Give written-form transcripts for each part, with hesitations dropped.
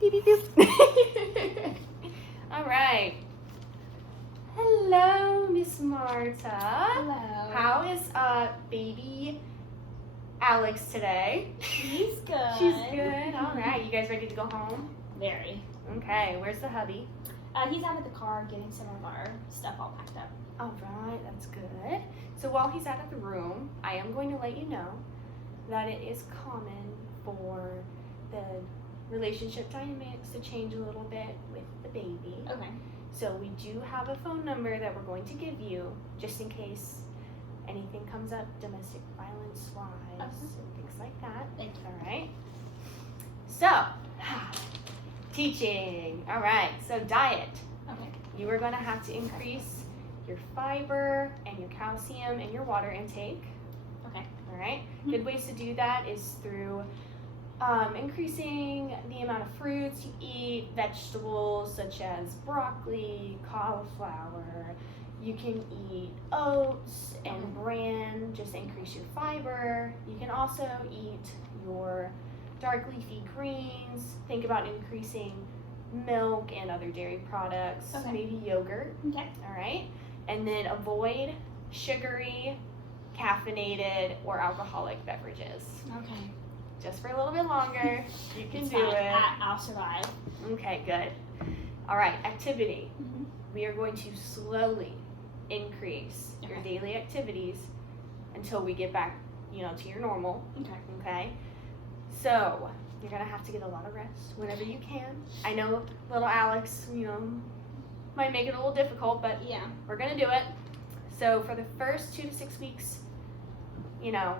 Beep, beep, beep. All right. Hello, Miss Marta. Hello. How is baby Alex today? She's good. She's good. All right. You guys ready to go home? Very. Okay. Where's the hubby? He's out of the car getting some of our stuff all packed up. All right. That's good. So while he's out of the room, I am going to let you know that it is common for the relationship dynamics to change a little bit with the baby. Okay. So we do have a phone number that we're going to give you just in case anything comes up domestic violence wise and things like that. Thank you. All right. So, teaching. All right. So diet. Okay. You are going to have to increase your fiber and your calcium and your water intake. Okay. All right. Good ways to do that is through increasing the amount of fruits you eat, vegetables such as broccoli, cauliflower. You can eat oats and bran, just increase your fiber. You can also eat your dark leafy greens. Think about increasing milk and other dairy products, maybe yogurt. Okay. All right. And then avoid sugary, caffeinated, or alcoholic beverages. Okay. Just for a little bit longer. You can It's do fine. it. I'll survive. Okay, good. All right, activity. Mm-hmm. We are going to slowly increase your daily activities until we get back, to your normal. Okay. Okay? So, you're going to have to get a lot of rest whenever you can. I know little Alex, might make it a little difficult, but Yeah. we're going to do it. So, for the first 2 to 6 weeks,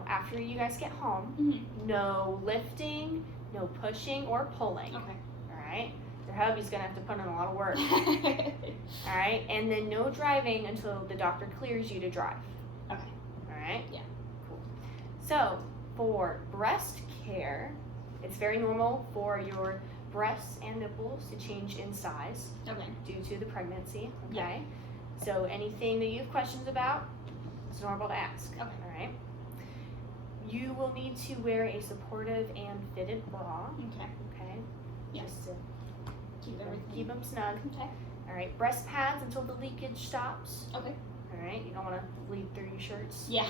after you guys get home, no lifting, no pushing or pulling. Okay. All right? Your hubby's going to have to put in a lot of work. All right? And then no driving until the doctor clears you to drive. Okay. All right? Yeah. Cool. So, for breast care, it's very normal for your breasts and nipples to change in size due to the pregnancy. Okay? So, anything that you have questions about, it's normal to ask. Okay. All right? You will need to wear a supportive and fitted bra. Okay. Okay? Yeah. Just to Keep them snug. Okay. All right. Breast pads until the leakage stops. Okay. All right. You don't want to bleed through your shirts. Yeah.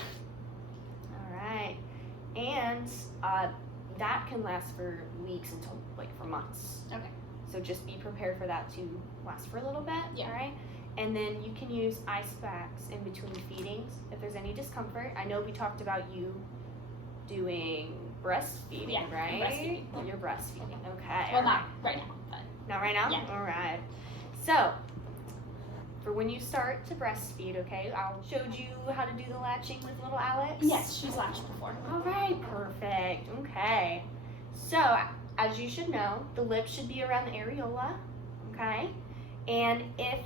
All right. And that can last for weeks until for months. Okay. So just be prepared for that to last for a little bit. Yeah. All right. And then you can use ice packs in between feedings if there's any discomfort. I know we talked about you doing breastfeeding, right? Breastfeeding. Well, you're breastfeeding. Okay. Well, not right now, but. Not right now? Yeah. All right. So, for when you start to breastfeed, okay, I showed you how to do the latching with little Alex? Yes, she's latched before. All right, perfect. Okay. So, as you should know, the lips should be around the areola, okay? And if,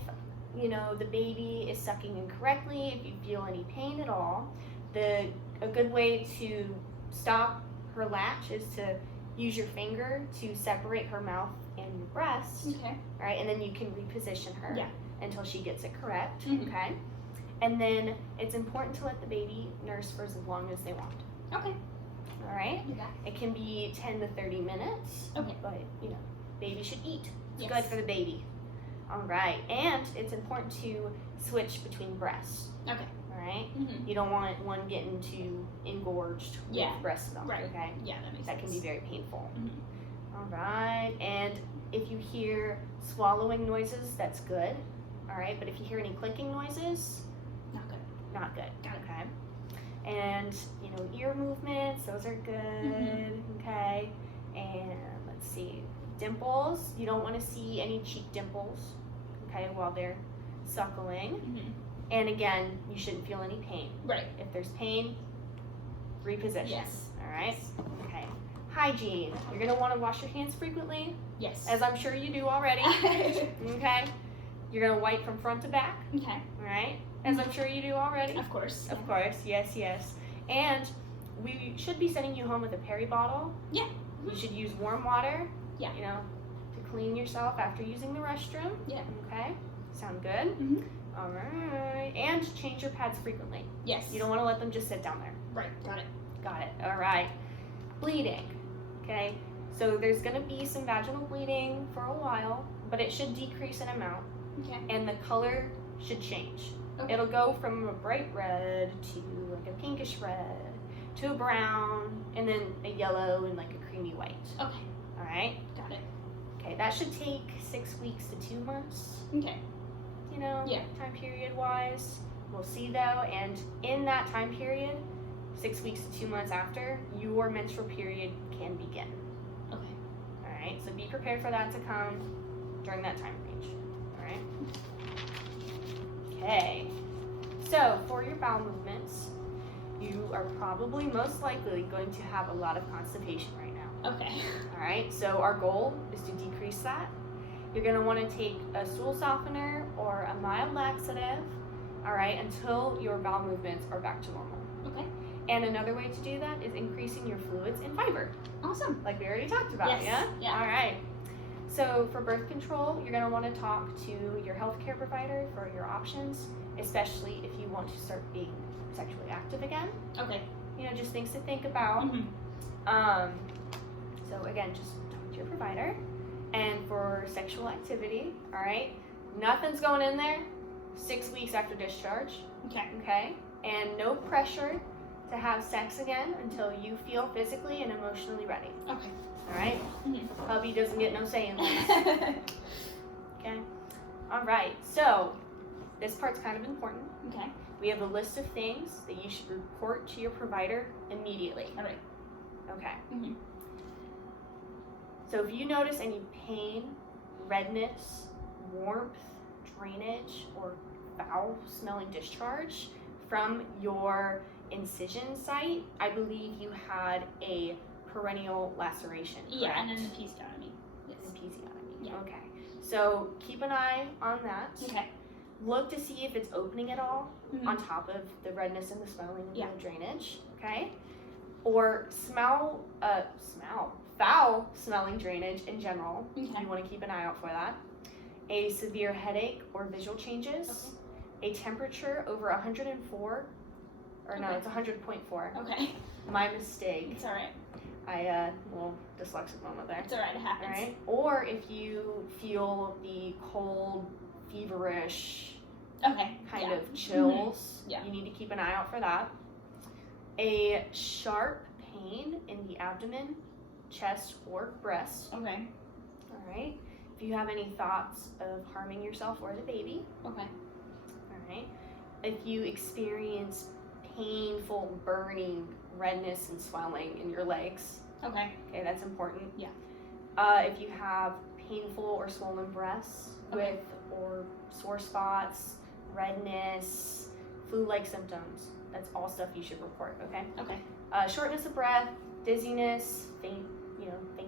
the baby is sucking incorrectly, if you feel any pain at all, a good way to stop her latch is to use your finger to separate her mouth and your breast. Okay. All right, and then you can reposition her until she gets it correct. Mm-hmm. Okay. And then it's important to let the baby nurse for as long as they want. Okay. All right. Do that. It can be 10 to 30 minutes. Okay. But baby should eat. It's Yes. good for the baby. All right. And it's important to switch between breasts. Okay. All right. Mm-hmm. You don't want one getting too engorged with breast milk. Right. Okay. Yeah, that makes sense. That can be very painful. Mm-hmm. All right. And if you hear swallowing noises, that's good. All right. But if you hear any clicking noises, Not good. not good. Got it. Okay. And ear movements, those are good. Mm-hmm. Okay. And let's see, dimples. You don't want to see any cheek dimples. Okay, while they're suckling. Mm-hmm. And again, you shouldn't feel any pain. Right. If there's pain, reposition. Yes. All right. Okay. Hygiene. You're gonna want to wash your hands frequently, Yes. as I'm sure you do already. Okay. You're gonna wipe from front to back. Okay. All right. As I'm sure you do already. Of course. Of course. Yes. Yes. And we should be sending you home with a peri bottle. Yeah. You should use warm water. Yeah. To clean yourself after using the restroom. Yeah. Okay. Sound good? Mm-hmm. All right. And change your pads frequently. Yes. You don't want to let them just sit down there. Right. Got it. Got it. All right. Bleeding. Okay. So there's going to be some vaginal bleeding for a while, but it should decrease in amount, Okay. and the color should change. Okay. It'll go from a bright red to like a pinkish red to a brown, and then a yellow and like a creamy white. Okay. All right. Got it. Okay, that should take 6 weeks to 2 months. Okay. You know, Yeah. time period wise. We'll see though, and in that time period, 6 weeks to 2 months after, your menstrual period can begin. Okay. All right, so be prepared for that to come during that time range. All right. Okay. So for your bowel movements, you are probably most likely going to have a lot of constipation right now. Okay. All right, so our goal is to decrease that. You're going to want to take a stool softener or a mild laxative, all right, until your bowel movements are back to normal. Okay. And another way to do that is increasing your fluids and fiber, Awesome. like we already talked about, Yes. yeah? Yeah. All right. So for birth control, you're going to want to talk to your healthcare provider for your options, especially if you want to start being sexually active again. Okay. You know, just things to think about. Mm-hmm. So again, just talk to your provider. And for sexual activity, all right, nothing's going in there 6 weeks after discharge, Okay. okay? And no pressure to have sex again until you feel physically and emotionally ready, Okay. all right? Mm-hmm. Hubby doesn't get no say in this, okay? All right, so this part's kind of important. Okay. We have a list of things that you should report to your provider immediately. All right. Okay. Mm-hmm. So if you notice any pain, redness, warmth, drainage, or foul-smelling discharge from your incision site, I believe you had a perennial laceration, correct? Yeah, and then the episiotomy. Yes. Episiotomy. Yeah. Okay. So keep an eye on that. Okay. Look to see if it's opening at all Mm-hmm. on top of the redness and the swelling and Yeah. the drainage, okay? Or foul smelling drainage in general. Okay. You want to keep an eye out for that. A severe headache or visual changes. A temperature over 104, or no, Okay. it's 100.4. Okay. My mistake. It's all right. Little dyslexic moment there. It's all right. It happens. All right. Or if you feel the cold, feverish, Okay. kind Yeah. of chills, Yeah. you need to keep an eye out for that. A sharp pain in the abdomen, chest, or breast. Okay. All right. If you have any thoughts of harming yourself or the baby. Okay. All right. If you experience painful burning, redness, and swelling in your legs. Okay. Okay, that's important. Yeah. If you have painful or swollen breasts Okay. with or sore spots, redness, flu-like symptoms, that's all stuff you should report. Okay. Okay. Shortness of breath, dizziness, fainting. Okay.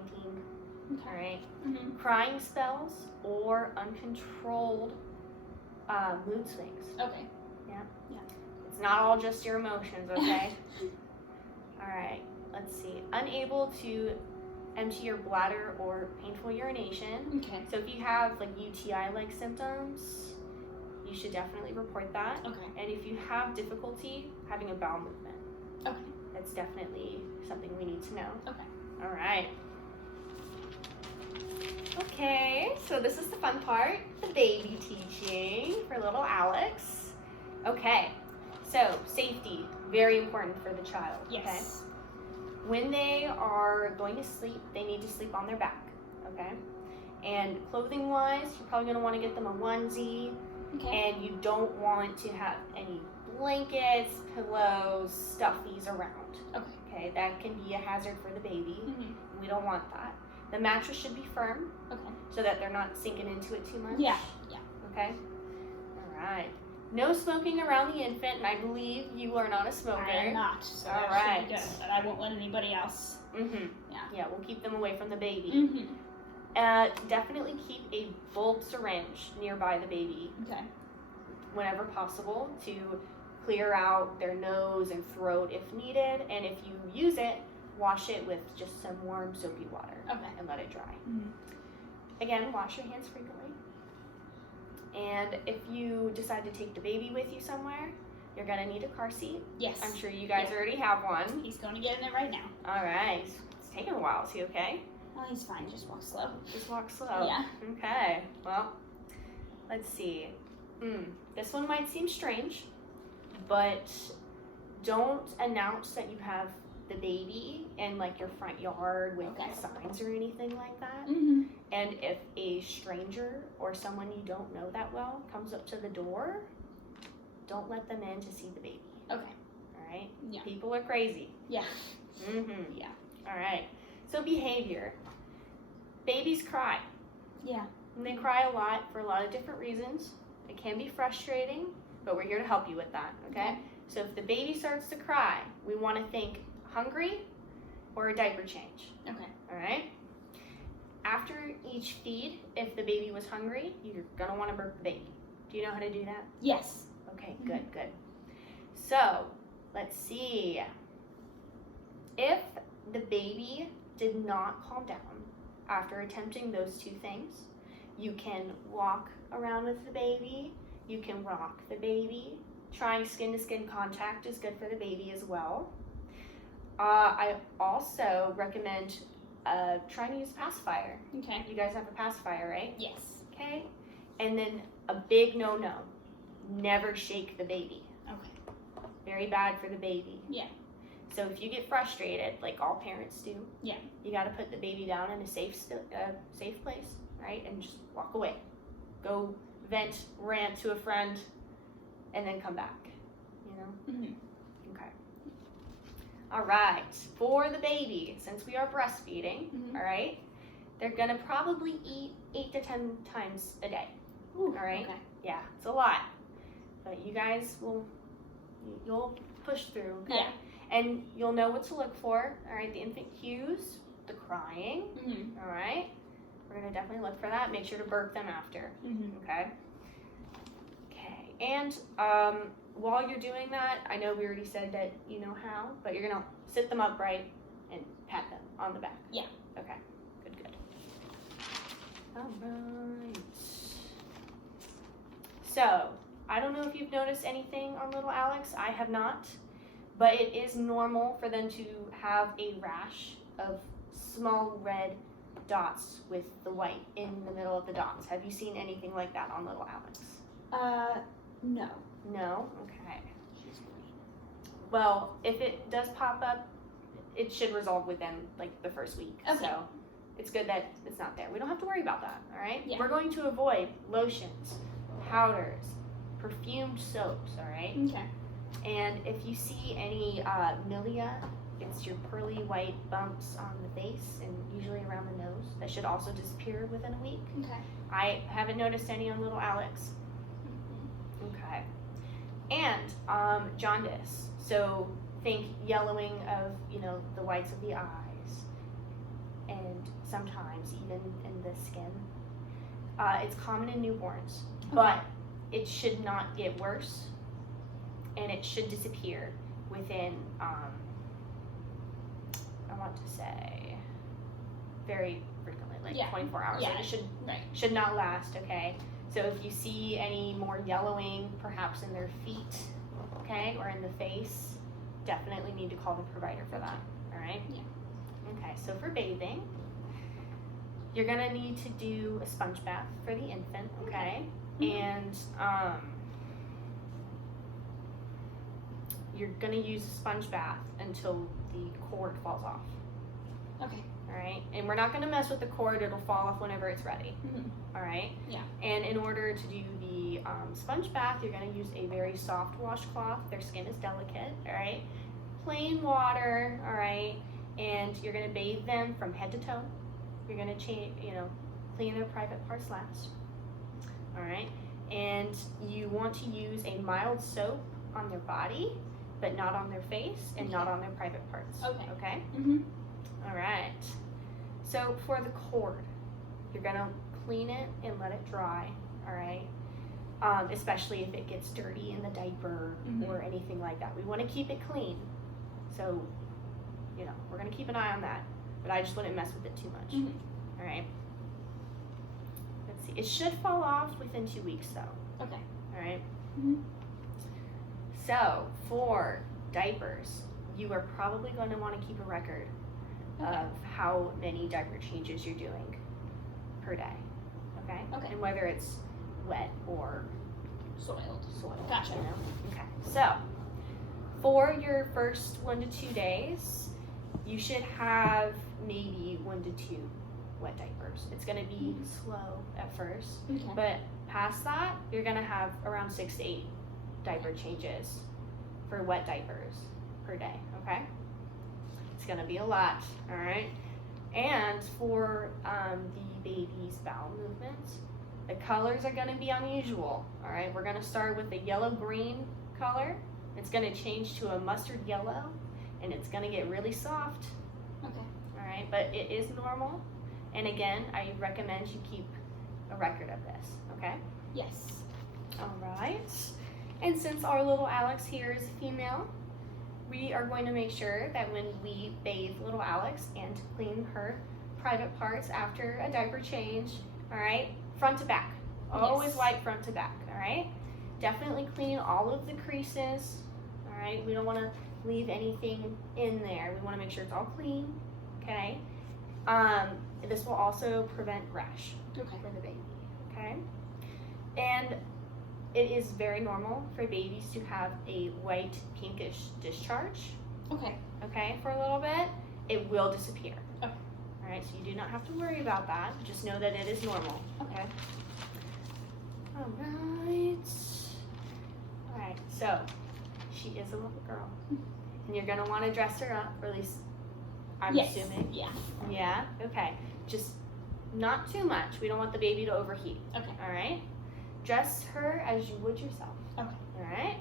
All right. Mm-hmm. Crying spells or uncontrolled mood swings. Okay. It's not all just your emotions, okay? All right. Let's see. Unable to empty your bladder or painful urination. Okay. So if you have like UTI-like symptoms, you should definitely report that. Okay. And if you have difficulty having a bowel movement, Okay. that's definitely something we need to know. Okay. All right. Okay, so this is the fun part, the baby teaching for little Alex. Okay, so safety, very important for the child. Yes. Okay? When they are going to sleep, they need to sleep on their back. Okay? And clothing wise, you're probably going to want to get them a onesie, Okay. and you don't want to have any blankets, pillows, stuffies around. Okay. Okay, that can be a hazard for the baby. Mm-hmm. We don't want that. The mattress should be firm Okay. so that they're not sinking into it too much. Yeah. Yeah. Okay? All right. No smoking around the infant, and I believe you are not a smoker. I am not. So All that should be right. good. And I won't let anybody else. Mm-hmm. Yeah. Yeah, we'll keep them away from the baby. Mm-hmm. Definitely keep a bulb syringe nearby the baby Okay. whenever possible to clear out their nose and throat if needed. And if you use it, wash it with just some warm soapy water Okay. and let it dry. Mm-hmm. Again, wash your hands frequently. And if you decide to take the baby with you somewhere, you're gonna need a car seat. Yes. I'm sure you guys Yeah. already have one. He's going to get in it right now. All right. It's taking a while. Is he okay? Oh, he's fine. Just walk slow. Just walk slow. Yeah. Okay. Well, let's see. This one might seem strange, but don't announce that you have the baby in like your front yard with signs or anything like that. Mm-hmm. And if a stranger or someone you don't know that well comes up to the door, don't let them in to see the baby. Okay. All right? Yeah. People are crazy. Yeah. Mm-hmm. Yeah. All right. So behavior. Babies cry. Yeah. And they cry a lot for a lot of different reasons. It can be frustrating, but we're here to help you with that, okay? So if the baby starts to cry, we want to think hungry or a diaper change. Okay. All right? After each feed, if the baby was hungry, you're going to want to burp the baby. Do you know how to do that? Yes. Okay, good. So, let's see. If the baby did not calm down after attempting those two things, you can walk around with the baby, you can rock the baby. Trying skin-to-skin contact is good for the baby as well. I also recommend trying to use a pacifier. Okay. You guys have a pacifier, right? Yes. Okay. And then a big no-no, never shake the baby. Okay. Very bad for the baby. Yeah. So if you get frustrated, like all parents do, yeah, you got to put the baby down in a safe place, right? And just walk away. Go vent, rant to a friend, and then come back, you know? Mm-hmm. Okay. All right. For the baby, since we are breastfeeding, all right, they're going to probably eat 8 to 10 times a day. Ooh, all right? Okay. Yeah, it's a lot. But you guys you'll push through, okay? Yeah. And you'll know what to look for, all right? The infant cues, the crying, all right? We're going to definitely look for that. Make sure to burp them after, okay? Okay, and while you're doing that, I know we already said that you know how, but you're going to sit them upright and pat them on the back. Yeah. Okay, good. All right. So, I don't know if you've noticed anything on little Alex. I have not. But it is normal for them to have a rash of small red dots with the white in the middle of the dots. Have you seen anything like that on little Alex? No. No? Okay. Well, if it does pop up, it should resolve within like the first week. Okay. So it's good that it's not there. We don't have to worry about that, all right? Yeah. We're going to avoid lotions, powders, perfumed soaps, all right? Okay. And if you see any milia, it's your pearly white bumps on the face and usually around the nose. That should also disappear within a week. Okay. I haven't noticed any on little Alex. Okay. And jaundice. So think yellowing of, the whites of the eyes and sometimes even in the skin. It's common in newborns, but it should not get worse. And it should disappear within, I want to say, very frequently, like 24 hours. Yeah. Like it should not last, okay? So if you see any more yellowing, perhaps in their feet, okay, or in the face, definitely need to call the provider for that, all right? Yeah. Okay, so for bathing, you're gonna need to do a sponge bath for the infant, okay? And, you're going to use a sponge bath until the cord falls off. Okay. All right? And we're not going to mess with the cord. It'll fall off whenever it's ready. All right? Yeah. And in order to do the sponge bath, you're going to use a very soft washcloth. Their skin is delicate. All right? Plain water. All right? And you're going to bathe them from head to toe. You're going to clean their private parts last. All right? And you want to use a mild soap on their body, but not on their face and not on their private parts. Okay. Okay? Mm-hmm. All right. So for the cord, you're going to clean it and let it dry, all right? Especially if it gets dirty in the diaper or anything like that. We want to keep it clean. So, we're going to keep an eye on that, but I just wouldn't mess with it too much. All right? Let's see. It should fall off within 2 weeks, though. Okay. All right? So, for diapers, you are probably going to want to keep a record of how many diaper changes you're doing per day. Okay? Okay. And whether it's wet or Soiled. soiled. Gotcha. You know? Okay. So, for your first 1 to 2 days, you should have maybe 1 to 2 wet diapers. It's going to be slow at first, Okay. but past that, you're going to have around 6 to 8 diaper changes for wet diapers per day, okay? It's going to be a lot, all right? And for the baby's bowel movements, the colors are going to be unusual, all right? We're going to start with the yellow-green color. It's going to change to a mustard yellow, and it's going to get really soft, Okay. all right? But it is normal, and again, I recommend you keep a record of this, okay? Yes. All right. And since our little Alex here is a female, we are going to make sure that when we bathe little Alex and clean her private parts after a diaper change, all right, front to back. Always Yes. wipe front to back, all right? Definitely clean all of the creases, all right? We don't want to leave anything in there. We want to make sure it's all clean, okay? This will also prevent rash Okay. for the baby, okay? And it is very normal for babies to have a white pinkish discharge, Okay. okay, for a little bit. It will disappear. Okay. All right, so you do not have to worry about that. Just know that it is normal, Okay. All right. All right, so she is a little girl. And you're going to want to dress her up, or at least I'm Yes. assuming. Yeah. Yeah? Okay. Just not too much. We don't want the baby to overheat. Okay. All right? Dress her as you would yourself. Okay. All right?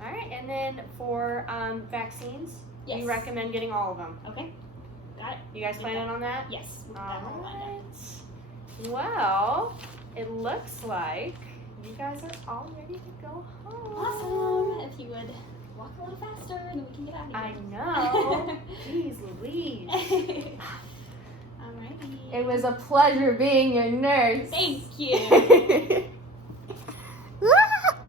All right, and then for vaccines, Yes. we recommend getting all of them. Okay. Got it. You guys planning on that? Yes. All That one lined up. right. Well, it looks like you guys are all ready to go home. Awesome. If you would walk a little faster, and then we can get out of I here. know. Jeez Louise. Alrighty. It was a pleasure being your nurse. Thank you. Woo!